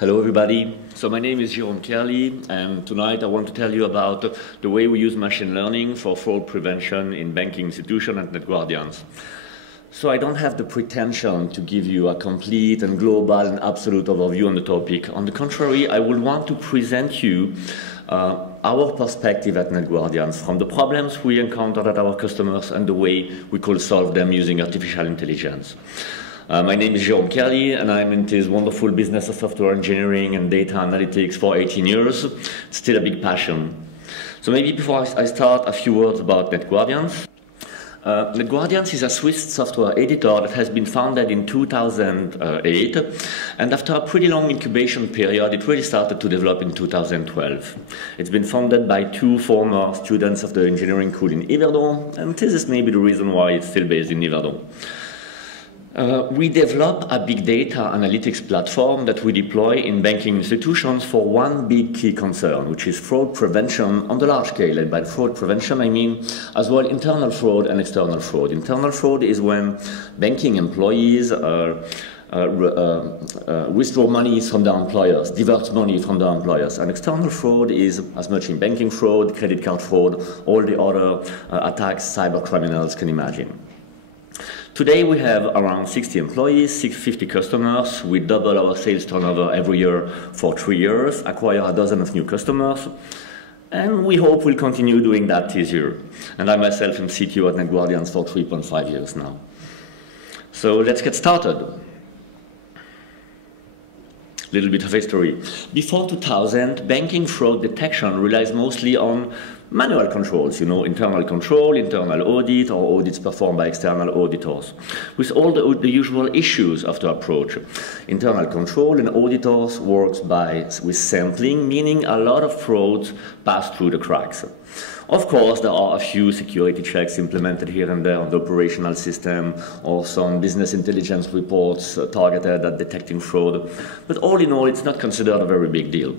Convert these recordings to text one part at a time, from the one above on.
Hello everybody. So my name is Jérôme Kehrli, and tonight I want to tell you about the way we use machine learning for fraud prevention in banking institutions and net guardians. So I don't have the pretension to give you a complete and global and absolute overview on the topic. On the contrary, I would want to present you our perspective at Net Guardians from the problems we encounter at our customers and the way we could solve them using artificial intelligence. My name is Jérôme Kehrli, and I'm in this wonderful business of software engineering and data analytics for 18 years. It's still a big passion. So maybe before I start, a few words about Net Guardians. Net Guardians is a Swiss software editor that has been founded in 2008, and after a pretty long incubation period, it really started to develop in 2012. It's been founded by two former students of the engineering school in Yverdon, and this is maybe the reason why it's still based in Yverdon. We develop a big data analytics platform that we deploy in banking institutions for one big key concern, which is fraud prevention on the large scale. And by fraud prevention, I mean as well internal fraud and external fraud. Internal fraud is when banking employees withdraw money from their employers, divert money from their employers. And external fraud is as much in banking fraud, credit card fraud, all the other attacks cyber criminals can imagine. Today we have around 60 employees, 650 customers. We double our sales turnover every year for 3 years, acquire a dozen of new customers, and we hope we'll continue doing that this year. And I myself am CTO at Net Guardians for 3.5 years now. So let's get started. Little bit of history. Before 2000, banking fraud detection relies mostly on manual controls, internal control, internal audit, or audits performed by external auditors, with all the usual issues of the approach. Internal control and auditors works with sampling, meaning a lot of frauds pass through the cracks. Of course, there are a few security checks implemented here and there on the operational system, or some business intelligence reports targeted at detecting fraud. But all in all, it's not considered a very big deal.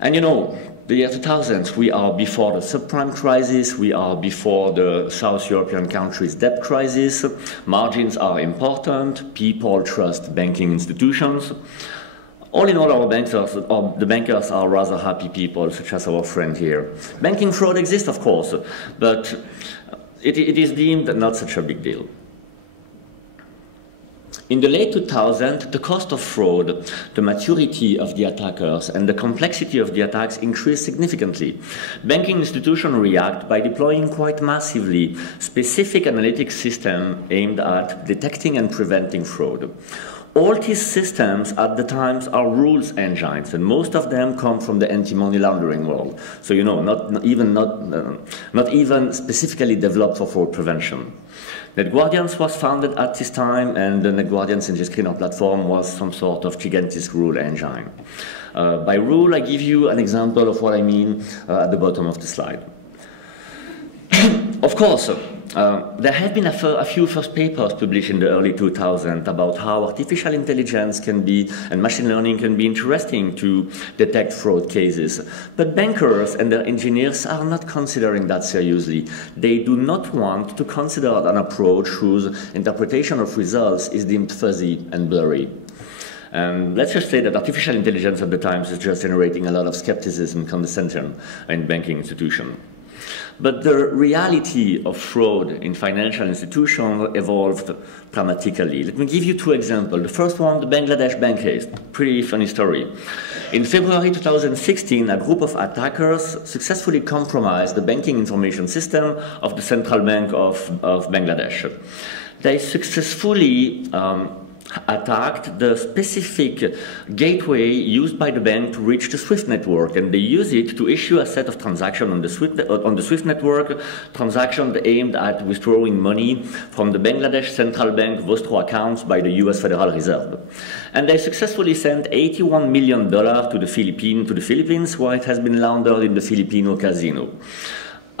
And the year 2000, we are before the subprime crisis, we are before the South European countries' debt crisis. Margins are important, people trust banking institutions. All in all, the bankers are rather happy people, such as our friend here. Banking fraud exists, of course, but it is deemed not such a big deal. In the late 2000s, the cost of fraud, the maturity of the attackers, and the complexity of the attacks increased significantly. Banking institutions react by deploying quite massively specific analytics systems aimed at detecting and preventing fraud. All these systems at the time are rules engines, and most of them come from the anti-money laundering world. So not even specifically developed for fraud prevention. Net Guardians was founded at this time, and the Net Guardians Engine Screener platform was some sort of gigantic rule engine. By rule, I give you an example of what I mean at the bottom of the slide. Of course, there have been a few first papers published in the early 2000s about how artificial intelligence can be, and machine learning can be interesting to detect fraud cases. But bankers and their engineers are not considering that seriously. They do not want to consider an approach whose interpretation of results is deemed fuzzy and blurry. And let's just say that artificial intelligence at the time is just generating a lot of skepticism and condescension in banking institutions. But the reality of fraud in financial institutions evolved dramatically. Let me give you two examples. The first one, the Bangladesh bank case. Pretty funny story. In February 2016, a group of attackers successfully compromised the banking information system of the Central Bank of Bangladesh. They successfully attacked the specific gateway used by the bank to reach the SWIFT network, and they use it to issue a set of transactions on the SWIFT network, transactions aimed at withdrawing money from the Bangladesh Central Bank Vostro accounts by the US Federal Reserve. And they successfully sent $81 million to the Philippines, where it has been laundered in the Filipino casino.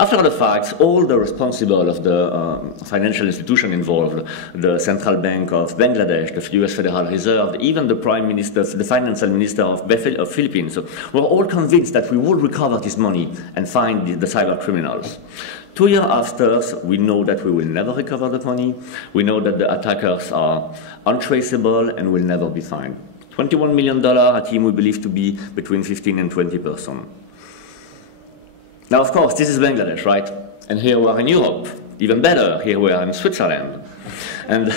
After the fact, all the responsible of the financial institution involved, the Central Bank of Bangladesh, the US Federal Reserve, even the Prime Minister, the Financial Minister of Philippines, were all convinced that we would recover this money and find the cyber criminals. 2 years after, we know that we will never recover the money. We know that the attackers are untraceable and will never be found. $21 million, a team we believe to be between 15 and 20 persons. Now, of course, this is Bangladesh, right? And here we are in Europe. Even better, here we are in Switzerland. And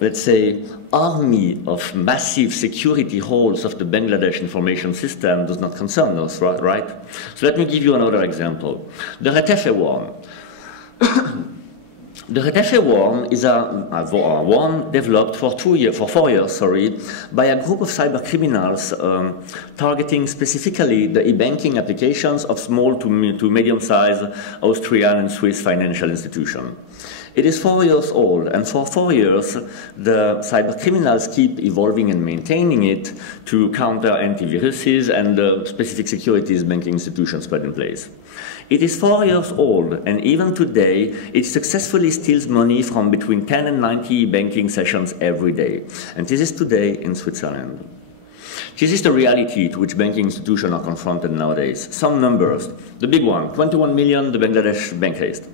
let's say, army of massive security holes of the Bangladesh information system does not concern us, right? So let me give you another example. The Retefe worm. The Retefe worm is a worm developed for 4 years, by a group of cyber criminals targeting specifically the e-banking applications of small to medium-sized Austrian and Swiss financial institutions. It is 4 years old, and for 4 years, the cyber criminals keep evolving and maintaining it to counter antiviruses and the specific securities banking institutions put in place. It is 4 years old, and even today, it successfully steals money from between 10 and 90 banking sessions every day. And this is today in Switzerland. This is the reality to which banking institutions are confronted nowadays. Some numbers. The big one, 21 million, the Bangladesh bank heist.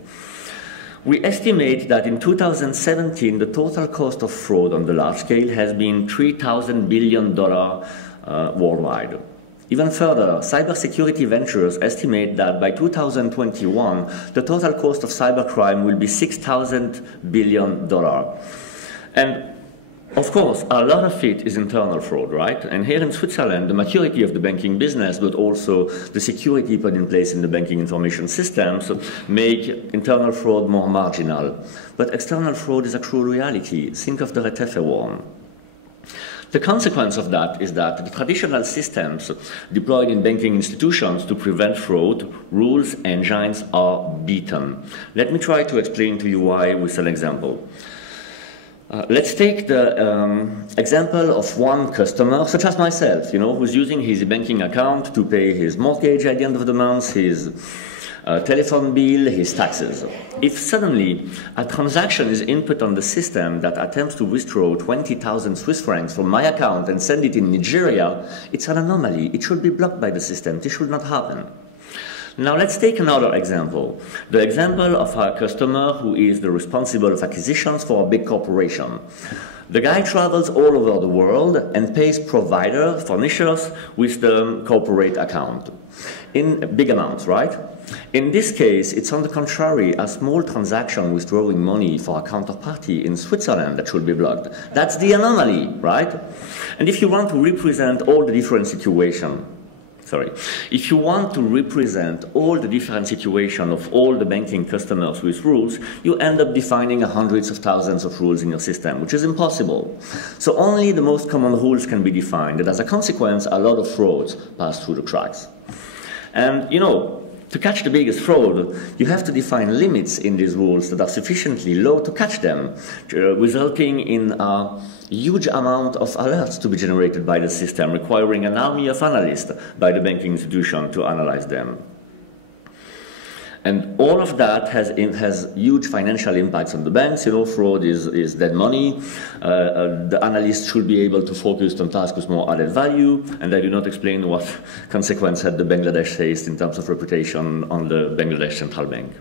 We estimate that in 2017, the total cost of fraud on the large scale has been $3,000 billion worldwide. Even further, cybersecurity ventures estimate that by 2021, the total cost of cybercrime will be $6,000 billion. And of course, a lot of it is internal fraud, right? And here in Switzerland, the maturity of the banking business, but also the security put in place in the banking information systems, make internal fraud more marginal. But external fraud is a cruel reality. Think of the Retefe worm. The consequence of that is that the traditional systems deployed in banking institutions to prevent fraud, rules, engines are beaten. Let me try to explain to you why with an example. Let's take the example of one customer, such as myself, who's using his banking account to pay his mortgage at the end of the month, his telephone bill, his taxes. If suddenly a transaction is input on the system that attempts to withdraw 20,000 Swiss francs from my account and send it in Nigeria, it's an anomaly. It should be blocked by the system. This should not happen. Now let's take another example. The example of a customer who is the responsible of acquisitions for a big corporation. The guy travels all over the world and pays providers, furnishers, with the corporate account in big amounts, right? In this case, it's on the contrary, a small transaction withdrawing money for a counterparty in Switzerland that should be blocked. That's the anomaly, right? And if you want to represent all the different situations, if you want to represent all the different situations of all the banking customers with rules, you end up defining hundreds of thousands of rules in your system, which is impossible. So only the most common rules can be defined, and as a consequence, a lot of frauds pass through the cracks. And, to catch the biggest fraud, you have to define limits in these rules that are sufficiently low to catch them, resulting in a huge amount of alerts to be generated by the system, requiring an army of analysts by the banking institution to analyze them. And all of that has huge financial impacts on the banks. Fraud is dead money. The analysts should be able to focus on tasks with more added value. And I do not explain what consequence had the Bangladesh faced in terms of reputation on the Bangladesh Central Bank.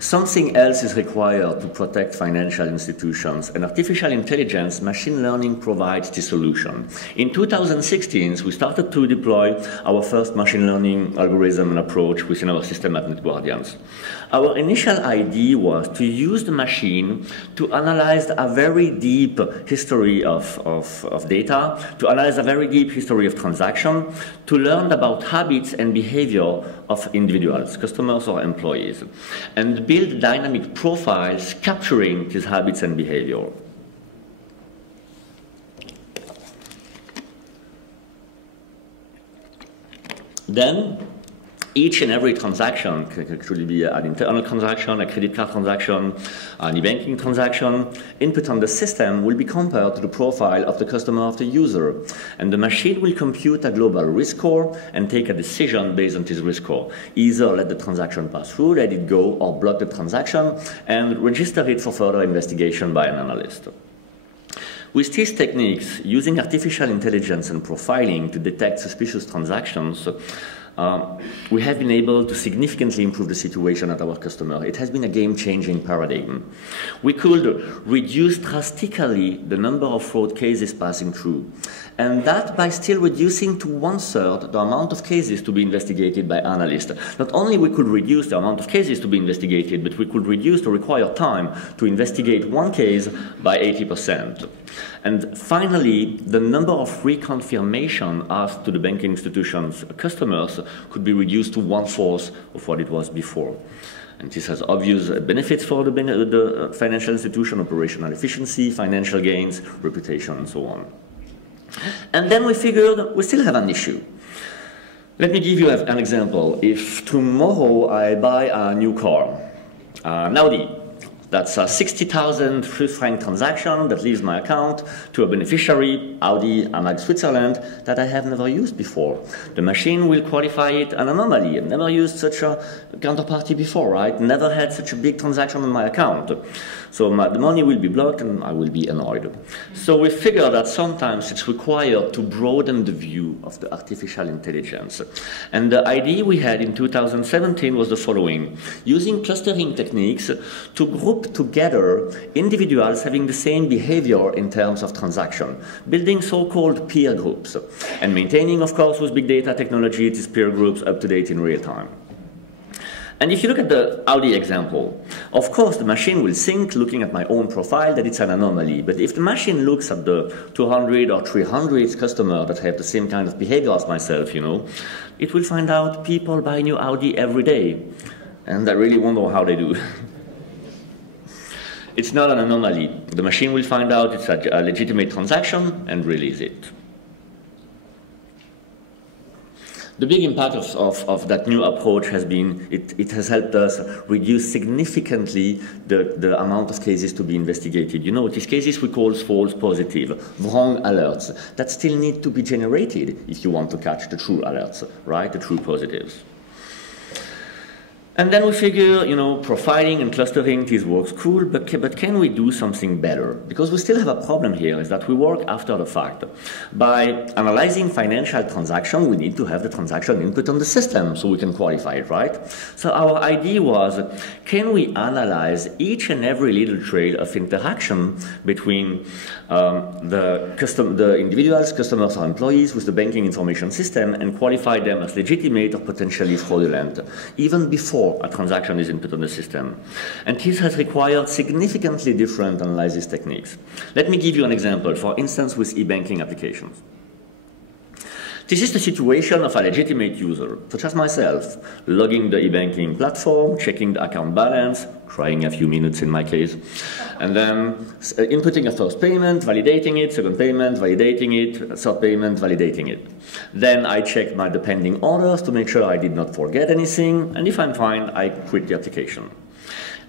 Something else is required to protect financial institutions, and artificial intelligence, machine learning provides the solution. In 2016, we started to deploy our first machine learning algorithm and approach within our system at NetGuardians. Our initial idea was to use the machine to analyze a very deep history of data, to analyze a very deep history of transaction, to learn about habits and behavior of individuals, customers or employees, and build dynamic profiles capturing these habits and behavior. Then, each and every transaction could actually be an internal transaction, a credit card transaction, an e-banking transaction. Input on the system will be compared to the profile of the customer, of the user. And the machine will compute a global risk score and take a decision based on this risk score. Either let the transaction pass through, let it go, or block the transaction and register it for further investigation by an analyst. With these techniques, using artificial intelligence and profiling to detect suspicious transactions, we have been able to significantly improve the situation at our customer. It has been a game-changing paradigm. We could reduce drastically the number of fraud cases passing through, and that by still reducing to 1/3 the amount of cases to be investigated by analysts. Not only we could reduce the amount of cases to be investigated, but we could reduce the required time to investigate one case by 80%. And finally, the number of reconfirmation asked to the banking institution's customers could be reduced to 1/4 of what it was before. And this has obvious benefits for the financial institution, operational efficiency, financial gains, reputation, and so on. And then we figured we still have an issue. Let me give you an example. If tomorrow I buy a new car, an Audi, that's a 60,000 Swiss franc transaction that leaves my account to a beneficiary, Audi AMAG Switzerland, that I have never used before. The machine will qualify it an anomaly. I've never used such a counterparty before, right? Never had such a big transaction on my account. So the money will be blocked and I will be annoyed. So we figure that sometimes it's required to broaden the view of the artificial intelligence. And the idea we had in 2017 was the following: using clustering techniques to group together individuals having the same behavior in terms of transaction, building so-called peer groups, and maintaining, of course, with big data technology, these peer groups up to date in real time. And if you look at the Audi example, of course the machine will think, looking at my own profile, that it's an anomaly. But if the machine looks at the 200 or 300 customers that have the same kind of behavior as myself, it will find out people buy new Audi every day. And I really wonder how they do. It's not an anomaly. The machine will find out it's a legitimate transaction and release it. The big impact of that new approach has been, it has helped us reduce significantly the amount of cases to be investigated. These cases we call false positive, wrong alerts, that still need to be generated if you want to catch the true alerts, right, the true positives. And then we figure, profiling and clustering, this works cool, but can we do something better? Because we still have a problem here, is that we work after the fact. By analyzing financial transaction, we need to have the transaction input on the system so we can qualify it, right? So our idea was, can we analyze each and every little trail of interaction between the individuals, customers, or employees with the banking information system and qualify them as legitimate or potentially fraudulent, even before a transaction is input on the system. And this has required significantly different analysis techniques. Let me give you an example, for instance, with e-banking applications. This is the situation of a legitimate user, such as myself, logging the e-banking platform, checking the account balance, crying a few minutes in my case, and then inputting a first payment, validating it, second payment, validating it, third payment, validating it. Then I check the pending orders to make sure I did not forget anything, and if I'm fine, I quit the application.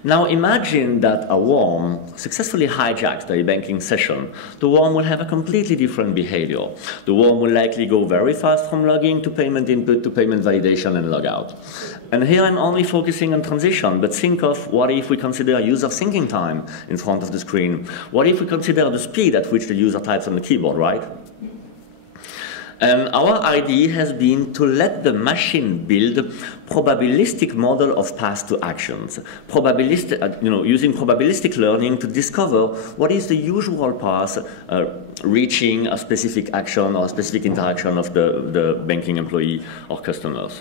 Now imagine that a worm successfully hijacks the e-banking session. The worm will have a completely different behavior. The worm will likely go very fast from logging to payment input to payment validation and log out. And here I'm only focusing on transition, but think of what if we consider user thinking time in front of the screen? What if we consider the speed at which the user types on the keyboard, right? And our idea has been to let the machine build probabilistic model of path to actions, using probabilistic learning to discover what is the usual path reaching a specific action or a specific interaction of the banking employee or customers.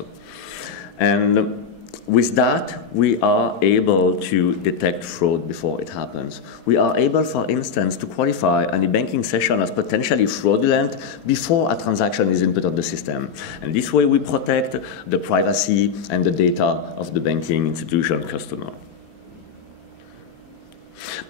And with that, we are able to detect fraud before it happens. We are able, for instance, to qualify an e-banking session as potentially fraudulent before a transaction is input on the system. And this way we protect the privacy and the data of the banking institution customer.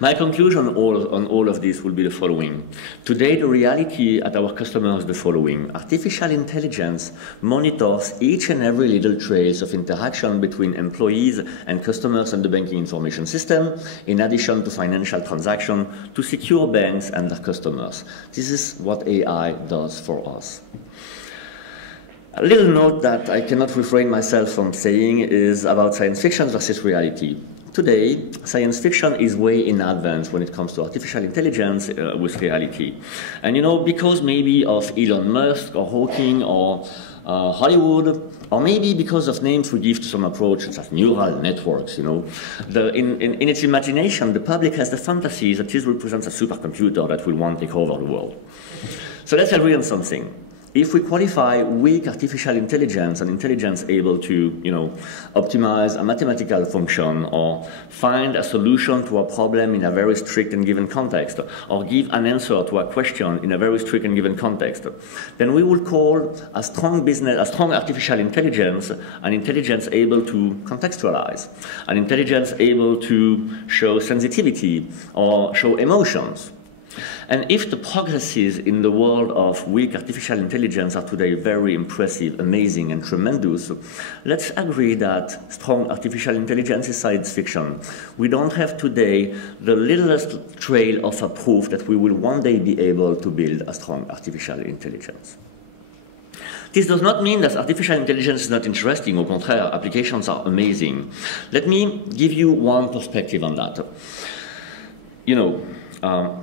My conclusion on all of this will be the following. Today, the reality at our customers is the following. Artificial intelligence monitors each and every little trace of interaction between employees and customers and the banking information system, in addition to financial transactions, to secure banks and their customers. This is what AI does for us. A little note that I cannot refrain myself from saying is about science fiction versus reality. Today, science fiction is way in advance when it comes to artificial intelligence with reality. And because maybe of Elon Musk or Hawking or Hollywood, or maybe because of names we give to some approach, such as neural networks, you know. In its imagination, the public has the fantasy that this represents a supercomputer that will one take over the world. So let's agree on something. If we qualify weak artificial intelligence, an intelligence able to, you know, optimize a mathematical function or find a solution to a problem in a very strict and given context, or give an answer to a question in a very strict and given context, then we will call a strong artificial intelligence an intelligence able to contextualize, an intelligence able to show sensitivity or show emotions. And if the progresses in the world of weak artificial intelligence are today very impressive, amazing, and tremendous, let's agree that strong artificial intelligence is science fiction. We don't have today the littlest trail of a proof that we will one day be able to build a strong artificial intelligence. This does not mean that artificial intelligence is not interesting. Au contraire, applications are amazing. Let me give you one perspective on that. You know,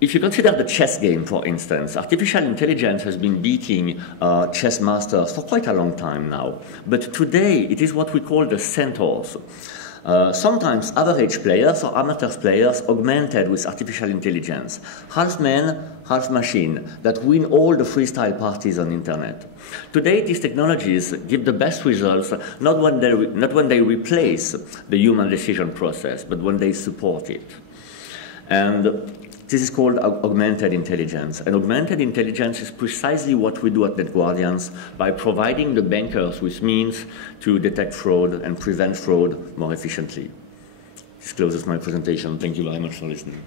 if you consider the chess game, for instance, artificial intelligence has been beating chess masters for quite a long time now. But today, it is what we call the centaurs. Sometimes average players or amateur players augmented with artificial intelligence. Half man, half machine, that win all the freestyle parties on the internet. Today, these technologies give the best results not when they replace the human decision process, but when they support it. And this is called augmented intelligence. And augmented intelligence is precisely what we do at NetGuardians by providing the bankers with means to detect fraud and prevent fraud more efficiently. This closes my presentation. Thank you very much for listening.